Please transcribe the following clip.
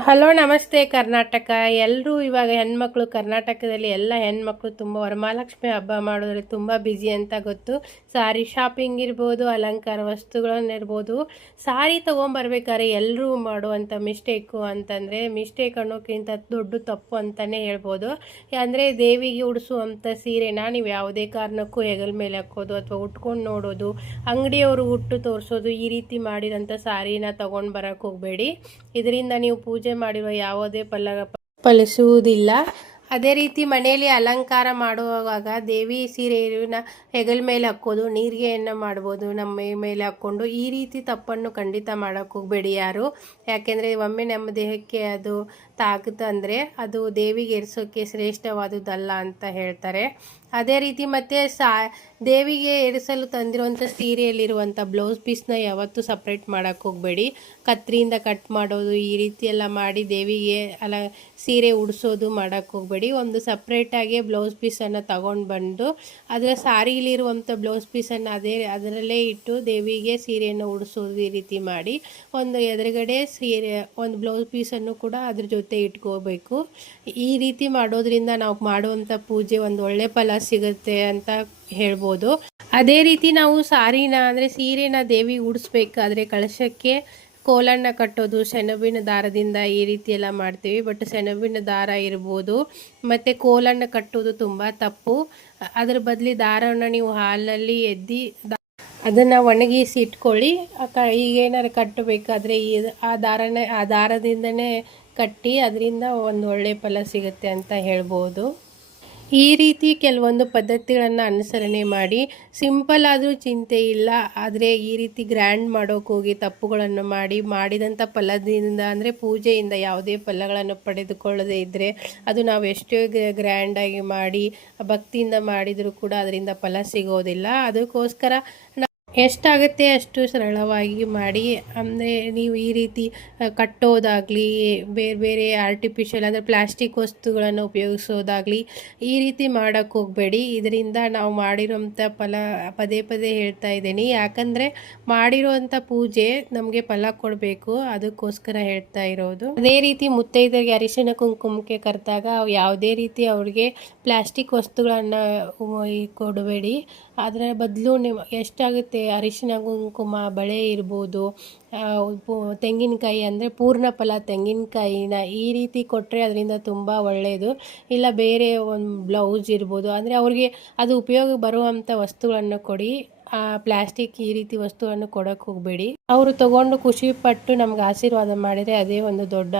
Hello, ನಮಸ್ತೆ ಕರ್ನಾಟಕ. ಎಲ್ಲರೂ ಇವಾಗ ಹೆಣ್ಮಕ್ಳು, ಕರ್ನಾಟಕದಲ್ಲಿ ಎಲ್ಲ ಹೆಣ್ಮಕ್ಳು ತುಂಬ ವರಮಹಾಲಕ್ಷ್ಮಿ ಹಬ್ಬ ಮಾಡೋದ್ರಲ್ಲಿ ತುಂಬ ಬ್ಯುಸಿ ಅಂತ ಗೊತ್ತು. ಸಾರಿ ಶಾಪಿಂಗ್ ಇರ್ಬೋದು, ಅಲಂಕಾರ ವಸ್ತುಗಳನ್ನ ಇರ್ಬೋದು. ಸಾರಿ ತೊಗೊಂಬರ್ಬೇಕಾದ್ರೆ ಎಲ್ಲರೂ ಮಾಡುವಂಥ ಮಿಸ್ಟೇಕು ಅಂತಂದರೆ ಮಿಸ್ಟೇಕ್ ಅನ್ನೋಕ್ಕಿಂತ ದೊಡ್ಡ ತಪ್ಪು ಅಂತಲೇ ಹೇಳ್ಬೋದು. ಅಂದರೆ ದೇವಿಗೆ ಉಡಿಸುವಂಥ ಸೀರೆನ ನೀವು ಯಾವುದೇ ಕಾರಣಕ್ಕೂ ಹೆಗಲ ಮೇಲೆ ಹಾಕೋದು ಅಥವಾ ಉಟ್ಕೊಂಡು ನೋಡೋದು, ಅಂಗಡಿಯವರು ಉಟ್ಟು ತೋರಿಸೋದು ಈ ರೀತಿ ಮಾಡಿದಂಥ ಸಾರಿನ ತೊಗೊಂಡು ಬರೋಕ್ಕೆ ಹೋಗಬೇಡಿ. ಇದರಿಂದ ನೀವು ಮಾಡಿರುವ ಯಾವುದೇ ಫಲ ಫಲಿಸುವುದಿಲ್ಲ ಅದೇ ರೀತಿ ಮನೆಯಲ್ಲಿ ಅಲಂಕಾರ ಮಾಡುವಾಗ ದೇವಿ ಸೀರೆಯನ್ನು ಹೆಗಲ ಮೇಲೆ ಹಾಕೋದು ನೀರಿಗೆಯನ್ನು ಮಾಡ್ಬೋದು, ನಮ್ಮ ಮೈ ಮೇಲೆ ಹಾಕ್ಕೊಂಡು ಈ ರೀತಿ ತಪ್ಪನ್ನು ಖಂಡಿತ ಮಾಡೋಕ್ಕೆ ಹೋಗಬೇಡಿ ಯಾರು. ಯಾಕೆಂದರೆ ಒಮ್ಮೆ ನಮ್ಮ ದೇಹಕ್ಕೆ ಅದು ತಾಕುತ್ತಂದರೆ ಅದು ದೇವಿಗೆ ಏರಿಸೋಕ್ಕೆ ಶ್ರೇಷ್ಠವಾದುದಲ್ಲ ಅಂತ ಹೇಳ್ತಾರೆ. ಅದೇ ರೀತಿ ಮತ್ತು ಸಾ, ದೇವಿಗೆ ಏರಿಸಲು ತಂದಿರುವಂಥ ಸೀರೆಯಲ್ಲಿರುವಂಥ ಬ್ಲೌಸ್ ಪೀಸ್ನ ಯಾವತ್ತೂ ಸಪ್ರೇಟ್ ಮಾಡೋಕ್ಕೆ ಹೋಗಬೇಡಿ. ಕತ್ರಿಯಿಂದ ಕಟ್ ಮಾಡೋದು ಈ ರೀತಿ ಎಲ್ಲ ಮಾಡಿ ದೇವಿಗೆ ಅಲ, ಸೀರೆ ಉಡಿಸೋದು ಮಾಡೋಕ್ಕೆ ಹೋಗಬೇಡಿ. ಒಂದು ಸಪ್ರೇಟಾಗಿ ಬ್ಲೌಸ್ ಪೀಸನ್ನು ತಗೊಂಡು ಬಂದು, ಅದರ ಸಾರಿಲಿರುವಂಥ ಬ್ಲೌಸ್ ಪೀಸನ್ನು ಅದೇ, ಅದರಲ್ಲೇ ಇಟ್ಟು ದೇವಿಗೆ ಸೀರೆಯನ್ನು ಉಡಿಸೋದು ಈ ರೀತಿ ಮಾಡಿ, ಒಂದು ಎದುರುಗಡೆ ಸೀರೆ, ಒಂದು ಬ್ಲೌಸ್ ಪೀಸನ್ನು ಕೂಡ ಅದ್ರ ಜೊತೆ ಇಟ್ಕೋಬೇಕು. ಈ ರೀತಿ ಮಾಡೋದ್ರಿಂದ ನಾವು ಮಾಡುವಂಥ ಪೂಜೆ ಒಂದು ಒಳ್ಳೆ ಫಲ ಸಿಗುತ್ತೆ ಅಂತ ಹೇಳ್ಬೋದು. ಅದೇ ರೀತಿ ನಾವು ಸಾರಿನ ಅಂದರೆ ಸೀರೆನ ದೇವಿ ಉಡಿಸ್ಬೇಕಾದ್ರೆ ಕಳಶಕ್ಕೆ ಕೋಲನ್ನ ಕಟ್ಟೋದು, ಸೆಣಬಿನ ದಾರದಿಂದ ಈ ರೀತಿ ಎಲ್ಲ ಮಾಡ್ತೀವಿ. ಬಟ್ ಸೆಣಬಿನ ದಾರ ಇರ್ಬೋದು. ಮತ್ತು ಕೋಲನ್ನು ಕಟ್ಟೋದು ತುಂಬ ತಪ್ಪು. ಅದ್ರ ಬದಲಿ ದಾರವನ್ನು ನೀವು ಹಾಲಲ್ಲಿ ಎದ್ದಿ ಅದನ್ನು ಒಣಗಿಸಿ ಇಟ್ಕೊಳ್ಳಿ. ಈಗೇನಾದ್ರು ಕಟ್ಟಬೇಕಾದ್ರೆ ಈ ಆ ದಾರನೇ, ಆ ದಾರದಿಂದನೇ ಕಟ್ಟಿ, ಅದರಿಂದ ಒಂದು ಒಳ್ಳೆಯ ಫಲ ಸಿಗುತ್ತೆ ಅಂತ ಹೇಳ್ಬೋದು. ಈ ರೀತಿ ಕೆಲವೊಂದು ಪದ್ಧತಿಗಳನ್ನು ಅನುಸರಣೆ ಮಾಡಿ ಸಿಂಪಲ್ ಆದರೂ ಚಿಂತೆ ಇಲ್ಲ, ಆದರೆ ಈ ರೀತಿ ಗ್ರ್ಯಾಂಡ್ ಮಾಡೋಕೆ ಹೋಗಿ ತಪ್ಪುಗಳನ್ನು ಮಾಡಿ ಮಾಡಿದಂಥ ಫಲದಿಂದ ಅಂದರೆ ಪೂಜೆಯಿಂದ ಯಾವುದೇ ಫಲಗಳನ್ನು ಪಡೆದುಕೊಳ್ಳದೇ ಇದ್ದರೆ ಅದು ನಾವು ಎಷ್ಟೇ ಗ್ರ್ಯಾಂಡಾಗಿ ಮಾಡಿ ಭಕ್ತಿಯಿಂದ ಮಾಡಿದರೂ ಕೂಡ ಅದರಿಂದ ಫಲ ಸಿಗೋದಿಲ್ಲ. ಅದಕ್ಕೋಸ್ಕರ ಎಷ್ಟಾಗುತ್ತೆ ಅಷ್ಟು ಸರಳವಾಗಿ ಮಾಡಿ, ಅಂದರೆ ನೀವು ಈ ರೀತಿ ಕಟ್ಟೋದಾಗಲಿ, ಬೇರೆ ಬೇರೆ ಆರ್ಟಿಫಿಷಿಯಲ್ ಅಂದರೆ ಪ್ಲಾಸ್ಟಿಕ್ ವಸ್ತುಗಳನ್ನು ಉಪಯೋಗಿಸೋದಾಗಲಿ ಈ ರೀತಿ ಮಾಡೋಕ್ಕೆ ಹೋಗಬೇಡಿ. ಇದರಿಂದ ನಾವು ಮಾಡಿರೋಂಥ ಫಲ, ಪದೇ ಪದೇ ಹೇಳ್ತಾ ಇದ್ದೀನಿ. ಯಾಕಂದರೆ ಮಾಡಿರೋವಂಥ ಪೂಜೆ ನಮಗೆ ಫಲ ಕೊಡಬೇಕು. ಅದಕ್ಕೋಸ್ಕರ ಹೇಳ್ತಾ ಇರೋದು. ಅದೇ ರೀತಿ ಮುತ್ತೈದರಿಗೆ ಅರಿಶಿನ ಕುಂಕುಮಕ್ಕೆ ಕರೆದಾಗ ಯಾವುದೇ ರೀತಿ ಅವ್ರಿಗೆ ಪ್ಲಾಸ್ಟಿಕ್ ವಸ್ತುಗಳನ್ನು ಕೊಡಬೇಡಿ. ಅದರ ಬದಲು ನೀವು ಎಷ್ಟಾಗುತ್ತೆ ಅರಿಶಿನ ಕುಂಕುಮ, ಬಳೆ ಇರ್ಬೋದು. ತೆಂಗಿನಕಾಯಿ ಅಂದರೆ ಪೂರ್ಣ ಫಲ ತೆಂಗಿನಕಾಯಿನ ಈ ರೀತಿ ಕೊಟ್ಟರೆ ಅದರಿಂದ ತುಂಬ ಒಳ್ಳೆಯದು ಇಲ್ಲ ಬೇರೆ ಒಂದು ಬ್ಲೌಸ್ ಇರ್ಬೋದು. ಅಂದರೆ ಅವ್ರಿಗೆ ಅದು ಉಪಯೋಗ ಬರುವಂಥ ವಸ್ತುಗಳನ್ನು ಕೊಡಿ. ಪ್ಲಾಸ್ಟಿಕ್ ಈ ರೀತಿ ವಸ್ತುವನ್ನು ಕೊಡೋಕ್ಕೆ ಹೋಗಬೇಡಿ. ಅವರು ತಗೊಂಡು ಖುಷಿ ಪಟ್ಟು ನಮ್ಗೆ ಆಶೀರ್ವಾದ ಮಾಡಿದರೆ ಅದೇ ಒಂದು ದೊಡ್ಡ